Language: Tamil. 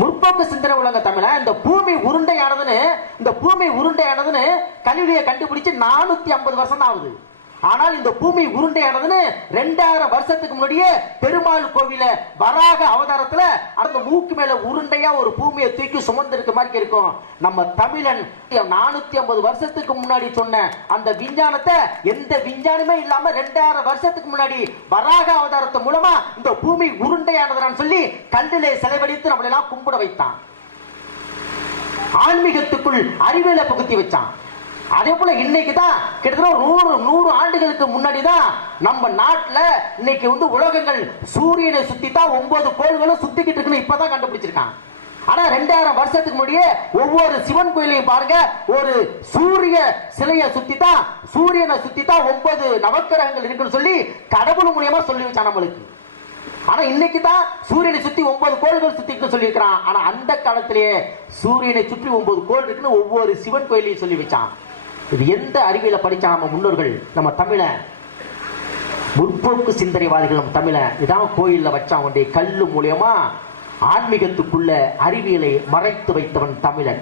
முற்போக்கு சிந்தனை உள்ளவங்க தமிழ? இந்த பூமி உருண்டையானதுன்னு இந்த பூமி உருண்டையானதுன்னு கல்வியை கண்டுபிடிச்சு நானூத்தி ஐம்பது வருஷம் தான் ஆகுது. ஆனால் இந்த பூமி உருண்டையானதுன்னு ரெண்டாயிரம் வருஷத்துக்கு முன்னாடியே பெருமாள் கோவில வராக அவதாரத்துல அந்த மூக்கு மேல உருண்டையா ஒரு பூமியை தூக்கி சுமந்திருக்க மாதிரி இருக்கும். நம்ம தமிழன் நானூத்தி ஐம்பது வருஷத்துக்கு முன்னாடி சொன்ன அந்த விஞ்ஞானத்தை எந்த விஞ்ஞானமே இல்லாம ரெண்டாயிரம் வருஷத்துக்கு முன்னாடி வராக அவதாரத்து மூலமா இந்த பூமி உருண்டையானதுன்னு சொல்லி கல்லிலே செலவழித்து நம்மளெல்லாம் கும்பிட வைத்தான். ஆன்மீகத்துக்குள் அறிவியலை புகுத்தி வச்சான். அதே போல இன்னைக்கு தான் கிட்டத்தட்ட நூறு நூறு ஆண்டுகளுக்கு முன்னாடி தான் நம்ம நாட்டுல இன்னைக்கு வந்து உலகங்கள் சூரியனை சுத்தி தான் ஒன்பது கோள்களும் சுத்திக்கிட்டு இருக்குன்னு இப்பதான் கண்டுபிடிச்சிருக்கான் ஆனா ரெண்டாயிரம் வருஷத்துக்கு முன்னாடியே ஒவ்வொரு சிவன் கோயிலையும் பாருங்க ஒரு சூரிய சிலையை சுத்தி தான் சூரியனை சுத்தி தான் ஒன்பது நவக்கிரகங்கள் இருக்குன்னு சொல்லி கடவுள் மூலியமா சொல்லி வச்சான் நம்மளுக்கு. ஆனா இன்னைக்கு தான் சூரியனை சுத்தி ஒன்பது கோள்கள் சுத்திட்டு சொல்லியிருக்கிறான். ஆனா அந்த காலத்திலேயே சூரியனை சுற்றி ஒன்பது கோள் இருக்குன்னு ஒவ்வொரு சிவன் கோயிலையும் சொல்லி வச்சான். இது எந்த அறிவியல படிச்சான் நம்ம முன்னோர்கள் நம்ம தமிழ முற்போக்கு சிந்தனைவாதிகள் நம்ம தமிழ இதான் கோயில்ல வச்சான் அவனுடைய கல் மூலியமா ஆன்மீகத்துக்குள்ள அறிவியலை மறைத்து வைத்தவன் தமிழன்.